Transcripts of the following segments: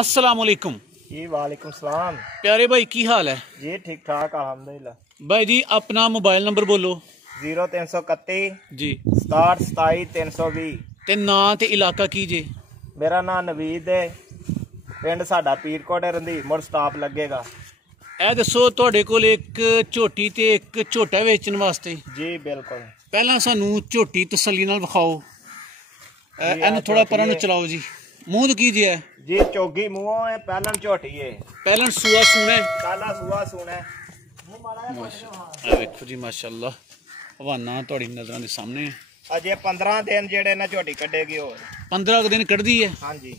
अस्सलामुअलैकुम जी वालेकुम सलाम। प्यारे भाई की हाल है जी ठीक ठाक अल्हम्दुलिल्लाह। भाई जी अपना मोबाइल नंबर बोलो। 0331 जी 67 27 320। ते ना ते इलाका की जे? मेरा नाम नवीद है, पिंड साडा पीरकोट है, रंधीर मोड़ स्टाप लगेगा। ए दसो तुहाडे कोल एक झोटी ते एक झोटा वेचण वास्ते? जी बिल्कुल। पहला सानू झोटी तसल्ली नाल विखाओ, एनू थोड़ा परां नूं चलाओ जी। मूंह तो की है जी चोगी मुंह है, पहलन झोटी है, पहलन सुआ सुने, काला सुआ सुने। देखो जी माशाअल्लाह हवाना तुहाडी नज़रां दे सामने है। अजे 15 दिन जेड़े ना झोटी कड्डेगी और 15 दिन कड्ढदी है। हाँ जी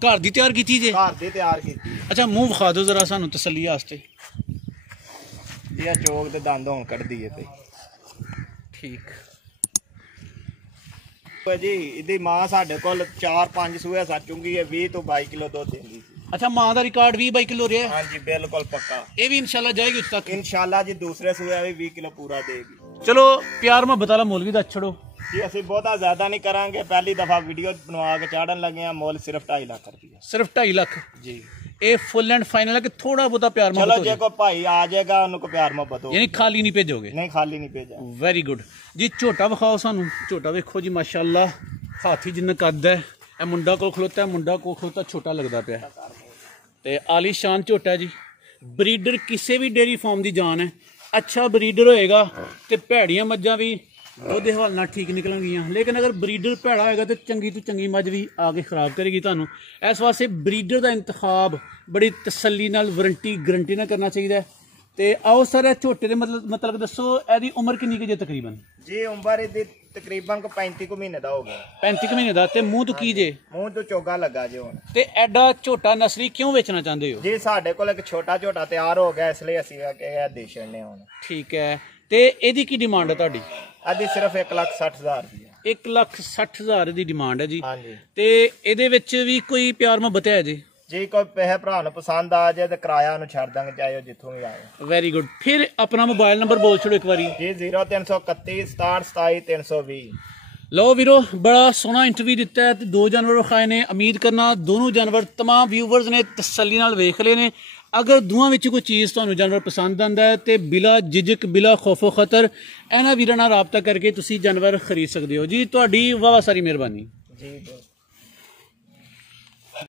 घर दी तैयार कीती जे? घर दी तैयार कीती। अच्छा मुंह विखा दो जरा सानू तसल्ली वास्ते। ये चोग ते दंद हों कड्ढदी है पे ठीक जी। इहदी मां साडे कोल 4-5 सूए सचूंगी है, 20 तो 22 किलो दूध देंगी। अच्छा मां दा रिकॉर्ड 20-22 किलो रहा है? हाँ जी बिल्कुल पक्का। ये भी इंशाल्लाह जाएगी उस तक इंशाल्लाह जी। दूसरे सूए भी 20 किलो पूरा देगी। चलो प्यार मोहब्बत वाला मुल भी दस छड़ो जी। असं बहुता ज्यादा नहीं करांगे, पहली दफा वीडियो बनवा के चाढ़न लगे हैं। मुल सिर्फ 2.5 लाख रुपया। सिर्फ 2.5 लाख जी। ये फुल एंड फाइनल है कि थोड़ा बहुत प्यार चलो मोहब्बत? जे को भाई आ जाएगा उनको प्यार मोहब्बत हो, यानी खाली नहीं भेजोगे? नहीं खाली नहीं भेजा। वेरी गुड जी। झोटा विखाओ सानू। झोटा वेखो जी माशाअल्लाह हाथी जिन्ना कद है। यह मुंडा को खलोता है, मुंडा को खलोता छोटा लगता पाया ते आलीशान झोटा जी। ब्रीडर किसी भी डेयरी फार्म की जान है। अच्छा ब्रीडर होएगा तो भैड़ियां मज्जां भी ਉਹਦੇ ਹਵਾਲੇ ਨਾਲ ठीक निकलणगियां, लेकिन अगर ब्रीडर भैड़ा होएगा तो चंगी तो चंगी मझ भी आके खराब करेगी तुहानू। इस वास्ते ब्रीडर का इंतखाब बड़ी तसल्ली नाल वारंटी गारंटी ना करना चाहिए। तो आओ सर झोटे दे मतलब दसो एदी उम्र कितनी जे तकरीबन? जी उम्र इहदी तकरीबन 35 महीने दा हो गया। 35 महीने दा। ते मुंह तो की जे? मुंह तो चोगा लगा जे हुण। ते एडा झोटा नस्ली क्यों बेचना चाहते हो? जी साडे कोल एक छोटा झोटा तैयार हो गया, इसलिए असीं दे छड़ने हुण। ठीक है। ते एदी की डिमांड है तुहाडी? अभी सिर्फ 1,60,000 रुपया। 1,60,000 की डिमांड है जी। हाँ जी। ते एदे विच भी कोई प्यार मोहब्बत है जी? जी कोई पैसे भरा नूं पसंद आ जाए तो किराया नूं छड़ दांगे, चाहे जिथों भी आए। Very good. फिर अपना मोबाइल नंबर बोल छोड़ो एक बारी जी। 0331 67 27 320। लो वीरो बड़ा सोहना इंटरव्यू दिता है। 2 जानवर विखाए ने। उम्मीद करना दोनों जानवर तमाम व्यूवर्स ने तसल्ली नाल वेख ले ने। अगर दोवां विच कोई चीज़ तुहानू जानवर पसंद आंदा है तो बिला झिझक बिला खौफो खतर इन्हां वीरां नाल राबता करके तुसीं जानवर खरीद सकते हो जी। तुहाडी वाह वाह सारी मेहरबानी जी।